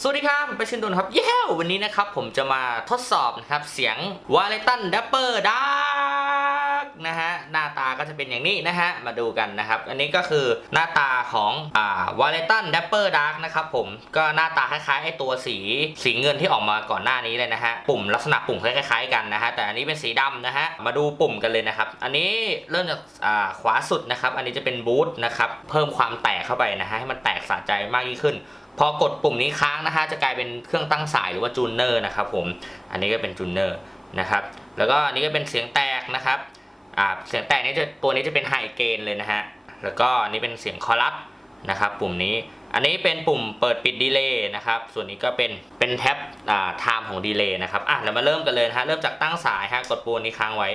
สวัสดีครับผมเป็นชินดุนครับ เย้วันนี้นะครับผมจะมาทดสอบนะครับเสียงวาเลตันดัปเปอร์ดาร์กนะฮะหน้าตาก็จะเป็นอย่างนี้นะฮะมาดูกันนะครับ อันนี้ก็คือหน้าตาของอ่าวาเลตันดัปเปอร์ดาร์กนะครับผมก็หน้าตาคล้ายๆไอตัวสีสีเงินที่ออกมาก่อนหน้านี้เลยนะฮะปุ่มลักษณะปุ่มคล้ายๆกันนะฮะแต่อันนี้เป็นสีดำนะฮะมาดูปุ่มกันเลยนะครับ อันนี้เริ่มจากอ่าขวาสุดนะครับ อันนี้จะเป็นบูทนะครับเพิ่มความแตกเข้าไปนะฮะให้มันแตกสะใจมากยิ่งขึ้น พอกดปุ่มนี้ค้างนะฮะจะกลายเป็นเครื่องตั้งสายหรือว่าจูนเนอร์นะครับผมอันนี้ก็เป็นจูนเนอร์นะครับแล้วก็อันนี้ก็เป็นเสียงแตกนะครับอ่าเสียงแตกนี้จะตัวนี้จะเป็นไฮเกนเลยนะฮะแล้วก็อันนี้เป็นเสียงคอรัสนะครับปุ่มนี้อันนี้เป็นปุ่มเปิดปิดดีเลย์นะครับส่วนนี้ก็เป็นเป็นแท็บอ่าไทม์ของดีเลย์นะครับอะเรามาเริ่มกันเลยนะฮะเริ่มจากตั้งสายฮะกดปุ่มนี้ค้างไว้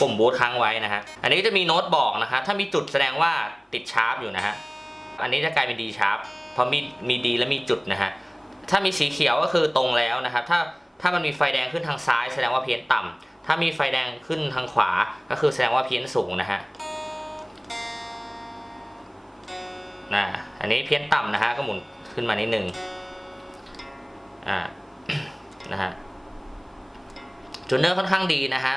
ปุ่มบูทค้างไว้นะฮะอันนี้จะมีโน้ตบอกนะครับถ้ามีจุดแสดงว่าติดชาร์ปอยู่นะฮะอันนี้จะกลายเป็น D sharp เพราะมีมี D และมีจุดนะฮะถ้ามีสีเขียวก็คือตรงแล้วนะครับ ถ้าถ้ามันมีไฟแดงขึ้นทางซ้าย แสดงว่าเพี้ยนต่ำถ้ามีไฟแดงขึ้นทางขวาก็คือแสดงว่าเพี้ยนสูงนะฮะนะอันนี้เพี้ยนต่ำนะฮะก็หมุนขึ้นมานิดนึงอ่านะฮะจูเนอร์ค่อนข้างดีนะฮะ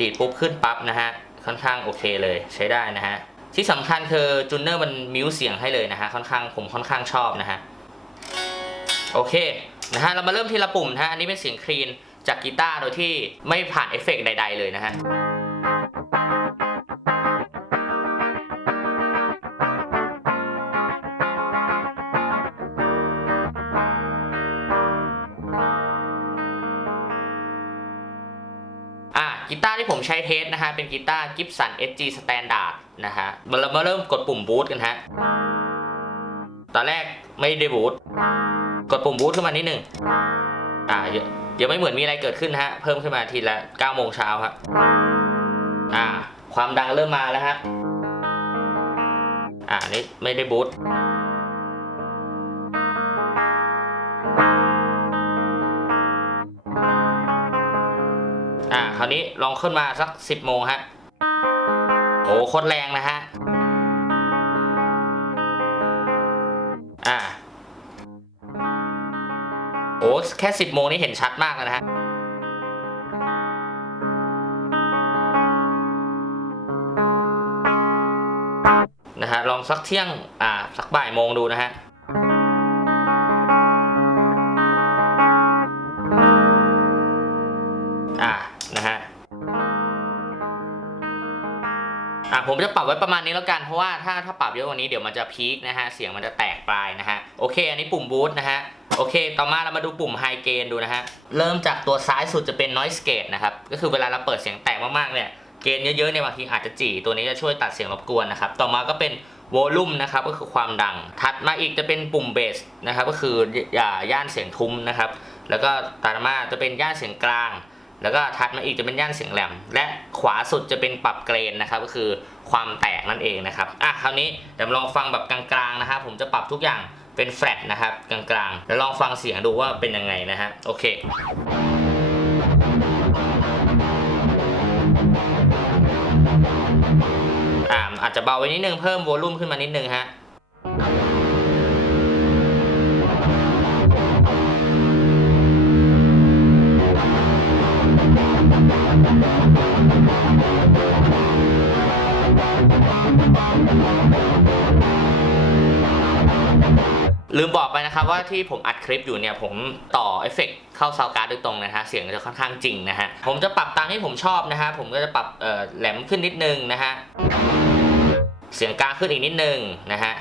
ดีดปุ๊บขึ้นปั๊บนะฮะค่อนข้างโอเคเลยใช้ได้นะฮะ ที่สำคัญคือจูเนอร์มันมิวเสียงให้เลยนะฮะค่อนข้างผมค่อนข้างชอบนะฮะโอเคนะฮะเรามาเริ่มทีละปุ่มนะฮะอันนี้เป็นเสียงคลีนจากกีตาร์โดยที่ไม่ผ่านเอฟเฟกต์ใด ๆ เลยนะฮะอะกีตาร์ที่ผมใช้เทสนะฮะเป็นกีตาร์ Gibson SG Standard นะฮะเรามาเริ่มกดปุ่มบูทกันฮะ ตอนแรกไม่ได้บูทกดปุ่มบูทขึ้นมานิดหนึ่งอ่าเดี๋ยวไม่เหมือนมีอะไรเกิดขึ้นฮะ เพิ่มขึ้นมาทีละ9โมงเช้าครับอ่า ความดังเริ่มมาแล้วฮะ อ่านี่ไม่ได้บูทอ่าคราวนี้ลองขึ้นมาสัก 10โมงฮะ โอ้โคตรแรงนะฮะ อ่า โอ้แค่สิบโมงนี่เห็นชัดมากแล้วนะฮะ นะฮะ ลองสักเที่ยง อ่า สักบ่ายโมงดูนะฮะ ผมจะปรับไว้ประมาณนี้แล้วกัน เพราะว่าถ้าถ้าปรับเยอะกว่านี้เดี๋ยวมันจะพีคนะฮะ เสียงมันจะแตกปลายนะฮะ โอเค อันนี้ปุ่มบูทนะฮะ โอเค ต่อมาเรามาดูปุ่มไฮเกนดูนะฮะ เริ่มจากตัวซ้ายสุดจะเป็น noise gate นะครับ ก็คือเวลาเราเปิดเสียงแตกมากๆเนี่ยเกณฑ์เยอะๆเนี่ยบางทีอาจจะจี่ตัวนี้จะช่วยตัดเสียงรบกวนนะครับ ต่อมาก็เป็นวอลลุ่มนะครับก็คือความดัง ถัดมาอีกจะเป็นปุ่มเบสนะครับก็คือย่าย่านเสียงทุ้มนะครับ แล้วก็ต่อมาจะเป็นย่านเสียงกลาง แล้วก็ถัดมาอีกจะเป็นย่านเสียงแหลม และขวาสุดจะเป็นปรับเกรนนะครับ ก็คือความแตกนั่นเองนะครับอะคราวนี้เดี๋ยวลองฟังแบบกลางๆนะครับผมจะปรับทุกอย่างเป็นแฟลตนะครับกลางๆแล้วลองฟังเสียงดูว่าเป็นยังไงนะฮะโอเคอ่าอาจจะเบาไว้นิดนึงเพิ่มโวลูมขึ้นมานิดนึงฮะ ลืมบอกไปนะครับว่าที่ผมอัดคลิปอยู่เนี่ยผมต่อเอฟเฟกต์เข้าซาวการ์ดโดยตรงนะฮะเสียงจะค่อนข้างจริงนะฮะผมจะปรับตามที่ผมชอบนะฮะผมก็จะปรับแหลมขึ้นนิดนึงนะฮะเสียงกลางขึ้นอีกนิดนึงนะฮะ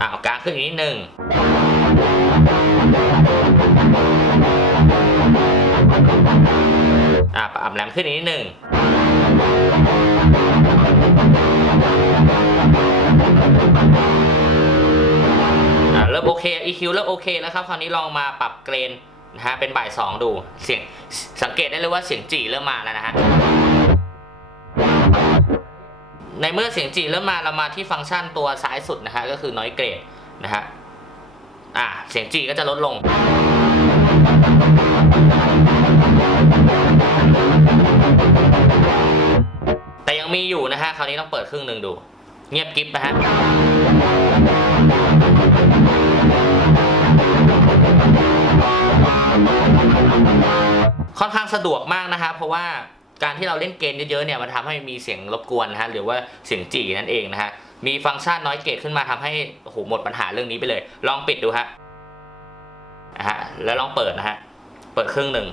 อะเอากลางขึ้นอีกนิดนึง อะปรับแหลมขึ้นนิดนึงอะเริ่มโอเค EQ เริ่มโอเคแล้วครับ คราวนี้ลองมาปรับเกรนนะฮะเป็นบ่ายสองดูเสียงสังเกตได้เลยว่าเสียงจีเริ่มมาแล้วนะฮะในเมื่อเสียงจีเริ่มมาเรามาที่ฟังก์ชันตัวซ้ายสุดนะฮะก็คือ noise grade นะฮะอะเสียงจีก็จะลดลง มีอยู่นะฮะ คราวนี้ต้องเปิดครึ่งหนึ่งดู เงียบกริฟนะฮะค่อนข้างสะดวกมากนะครับเพราะว่าการที่เราเล่นเกมเยอะๆเนี่ยมันทำให้มีเสียงรบกวนนะฮะหรือว่าเสียงจีนั่นเองนะฮะมีฟังก์ชันน้อยเกตขึ้นมาทำให้โอ้โหหมดปัญหาเรื่องนี้ไปเลย ลองปิดดูฮะนะฮะแล้วลองเปิดนะฮะเปิดครึ่งหนึ่ง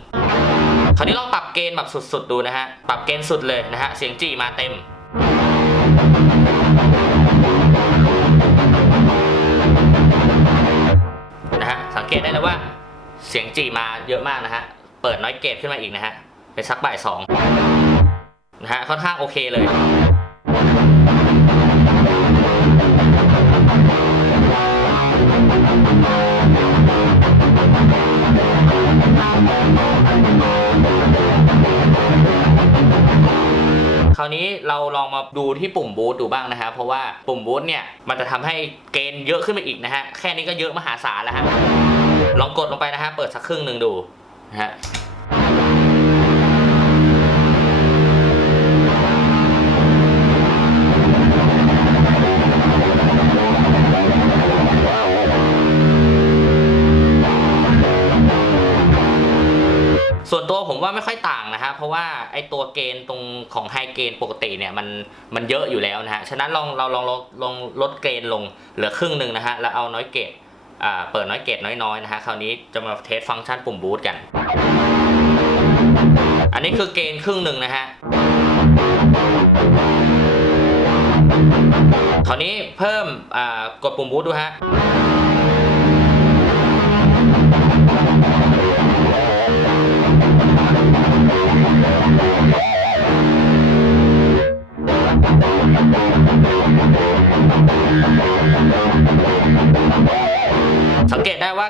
คราวนี้ลองปรับเกณฑ์แบบสุดๆดูนะฮะ ปรับเกณฑ์สุดเลยนะฮะ เสียงจีมาเต็ม นะฮะ สังเกตได้เลยว่า เสียงจีมาเยอะมากนะฮะ เปิดน้อยเกตขึ้นมาอีกนะฮะ เป็นสักบ่ายสองนะฮะ ค่อนข้างโอเคเลยาวนี้เราลองมาดูที่ปุ่มบูตดูบ้างนะฮะเพราะว่าปุ่มบูตเนี่ยมันจะทำให้เกณฑ์เยอะขึ้นไปอีกนะฮะแค่นี้ก็เยอะมหาศาลแล้วฮะลองกดลงไปนะฮะเปิดสักครึ่งหนึ่งดูนะฮะ ผมว่าไม่ค่อยต่างนะฮะเพราะว่าไอตัวเกณฑ์ตรงของไฮเกณฑ์ปกติเนี่ยมันมันเยอะอยู่แล้วนะฮะฉะนั้นลองเราลองลองลองลดเกณฑ์ลงเหลือครึ่งหนึ่งนะฮะแล้วเอาน้อยเกตอ่าเปิดน้อยเกตน้อยๆนะฮะคราวนี้จะมาเทสฟังก์ชันปุ่มบูตกัน อันนี้คือเกณฑ์ครึ่งหนึ่งนะฮะคราวนี้เพิ่มอ่ากดปุ่มบูตดูฮะ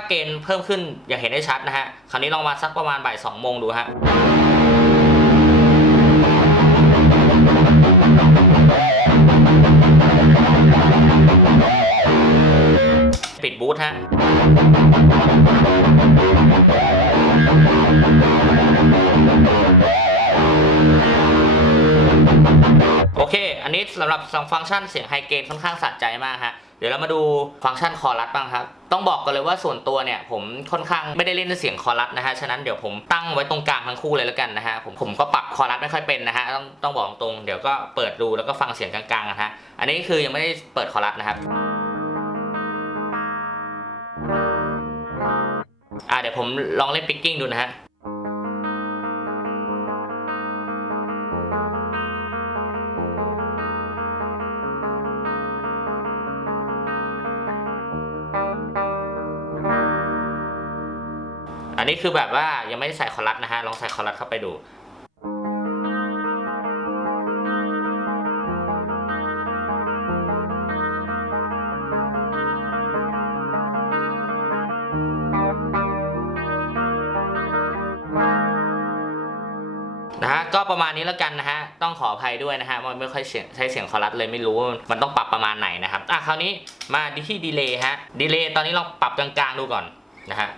เกณฑ์เพิ่มขึ้นอย่างเห็นได้ชัดนะฮะ คราวนี้ลองมาสักประมาณบ่ายสองโมงดูฮะปิดบูธฮะโอเค อันนี้สำหรับสองฟังก์ชันเสียงไฮเกนค่อนข้างสะใจมากฮะ เดี๋ยวเรามาดูฟังก์ชันคอรัสบ้างครับ ต้องบอกกันเลยว่าส่วนตัวเนี่ย ผมค่อนข้างไม่ได้เล่นเสียงคอรัสนะฮะ ฉะนั้นเดี๋ยวผมตั้งไว้ตรงกลางทั้งคู่เลยแล้วกันนะฮะ ผมผมก็ปรับคอรัสไม่ค่อยเป็นนะฮะ ต้องต้องบอกตรง เดี๋ยวก็เปิดดูแล้วก็ฟังเสียงกลางๆนะฮะ อันนี้คือยังไม่ได้เปิดคอรัสนะครับอ่าเดี๋ยวผมลองเล่นปิกกิ้งดูนะฮะ อันนี้คือแบบว่ายังไม่ได้ใส่คอรัสนะฮะ ลองใส่คอรัสเข้าไปดูนะฮะก็ประมาณนี้แล้วกันนะฮะต้องขออภัยด้วยนะฮะมันไม่ค่อยเสียงใช้เสียงคอรัสเลยไม่รู้ว่ามันต้องปรับประมาณไหนนะครับอะคราวนี้มาที่ดีเลย์ฮะดีเลย์ตอนนี้ลองปรับกลางๆดูก่อนนะฮะ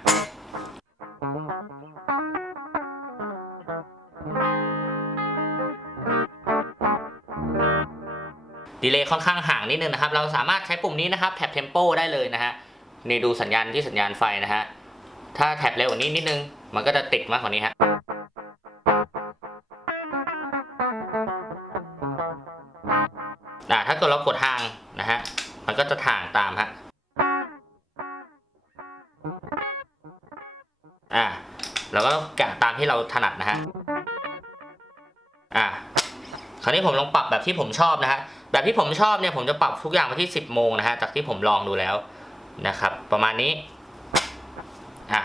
ดีเลย์ค่อนข้างห่างนิดนึงนะครับ เราสามารถใช้ปุ่มนี้นะครับแท็บเทมโปได้เลยนะฮะนี่ดูสัญญาณที่สัญญาณไฟนะฮะถ้าแท็บเร็วกว่านี้นิดนึง มันก็จะติดมากกว่านี้ฮะอ่าถ้าเกิดเรากดทางนะฮะมันก็จะถ่างตามฮะอ่าเราก็กะตามที่เราถนัดนะฮะอ่าคราวนี้ผมลองปรับแบบที่ผมชอบนะฮะ แบบที่ผมชอบเนี่ยผมจะปรับทุกอย่างมาที่ 10 โมงนะฮะ จากที่ผมลองดูแล้วนะครับ ประมาณนี้ อะ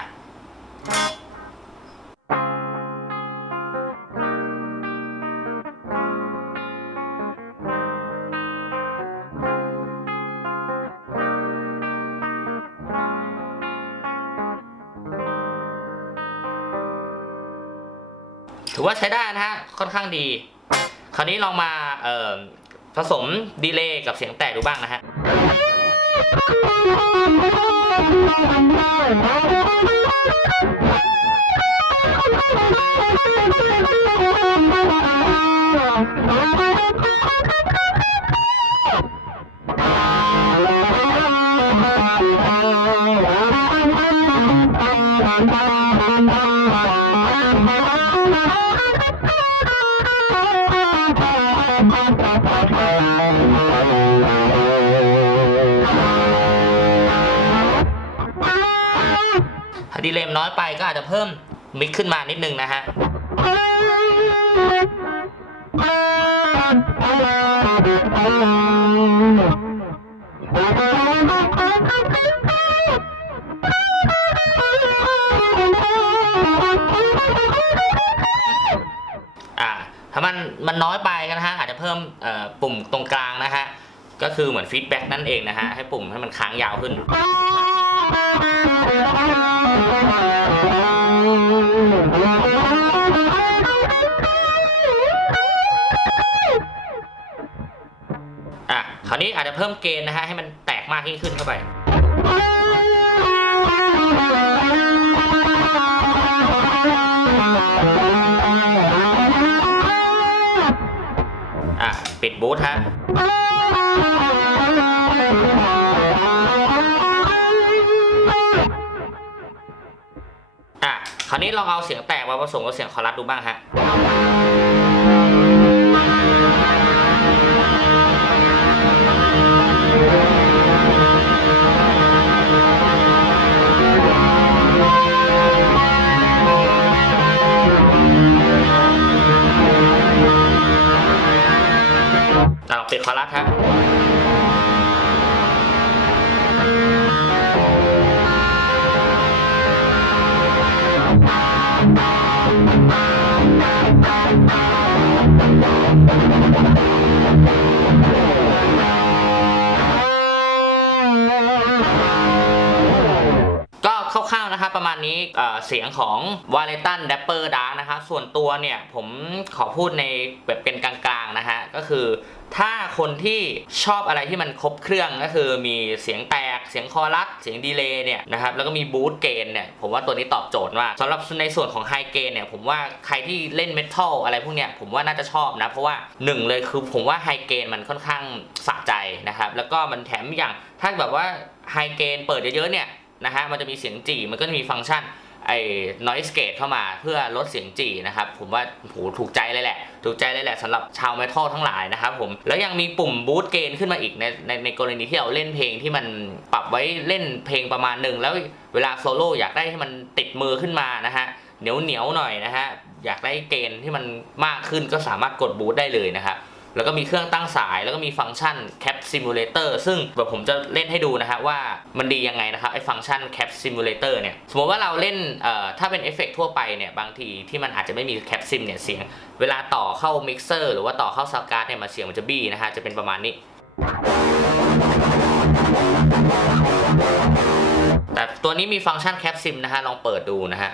ถือว่าใช้ได้นะฮะ ค่อนข้างดี คราวนี้ลองมา เอ่อ ผสมดีเลย์กับเสียงแตกดูบ้างนะฮะ ดีเลมน้อยไปก็อาจจะเพิ่มมิกขึ้นมานิดนึงนะฮะอ่าถ้ามันมันน้อยไปนะฮะอาจจะเพิ่มปุ่มตรงกลางนะฮะก็คือเหมือนฟีดแบ็กนั่นเองนะฮะให้ปุ่มให้มันค้างยาวขึ้น นี้อาจจะเพิ่มเกณฑ์นะฮะให้มันแตกมากยิ่งขึ้นเข้าไปอะปิดบูทฮะอะคราวนี้ลองเอาเสียงแตกมาผสมกับเสียงคอรัสดูบ้างฮะ อะลองปิดครัสฮะ้เสียงของ w a l e t a n Dapper Dark นะครับส่วนตัวเนี่ยผมขอพูดในแบบเป็นกลางๆนะฮะก็คือถ้าคนที่ชอบอะไรที่มันครบเครื่องก็คือมีเสียงแตก เสียงคอรัสเสียงดีเลย์เนี่ยนะครับแล้วก็มีบูทเกนเนี่ยผมว่าตัวนี้ตอบโจทย์มากสำหรับในส่วนของไฮเกนเนี่ยผมว่าใครที่เล่นเมทัลอะไรพวกเนี้ยผมว่าน่าจะชอบนะ เพราะว่าหนึ่งเลยคือผมว่าไฮเกนมันค่อนข้างสะใจนะครับแล้วก็มันแถมอย่างถ้าแบบว่าไฮเกนเปิดเยอะๆเนี่ย นะฮะมันจะมีเสียงจี่มันก็จะมีฟังก์ชันไอ้ noise gate เข้ามาเพื่อลดเสียงจี่นะครับ ผมว่าโหถูกใจเลยแหละ ถูกใจเลยแหละสำหรับชาวเมทัลทั้งหลายนะครับผม แล้วยังมีปุ่มบูตเกนขึ้นมาอีกในในในกรณีที่เราเล่นเพลงที่มันปรับไว้เล่นเพลงประมาณหนึ่ง แล้วเวลาโซโล่อยากได้ให้มันติดมือขึ้นมานะฮะเหนียวเหนียวหน่อยนะฮะอยากได้เกณฑ์ที่มันมากขึ้นก็สามารถกดบูตได้เลยนะครับ แล้วก็มีเครื่องตั้งสายแล้วก็มีฟังก์ชัน Cap Simulator ซึ่งแบบผมจะเล่นให้ดูนะฮะว่ามันดียังไงนะครับไอ้ฟังก์ชัน Cap Simulator เนี่ยสมมติว่าเราเล่นเอ่อถ้าเป็นเอฟเฟกทั่วไปเนี่ยบางทีที่มันอาจจะไม่มี Cap Sim เนี่ยเสียง เวลาต่อเข้ามิกเซอร์หรือว่าต่อเข้าซาวการ์ดเนี่ยมาเสียงมันจะบี้นะฮะจะเป็นประมาณนี้แต่ตัวนี้มีฟังก์ชัน Cap Sim นะฮะลองเปิดดูนะฮะ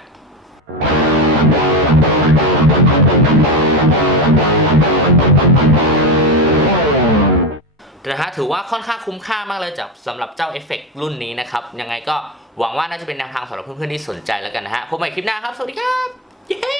นะฮะถือว่าค่อนข้างคุ้มค่ามากเลยจากสำหรับเจ้าเอฟเฟกรุ่นนี้นะครับ ยังไงก็หวังว่าน่าจะเป็นแนวทางสำหรับเพื่อนๆที่สนใจแล้วกันนะฮะพบใหม่คลิปหน้าครับ สวัสดีครับ เย้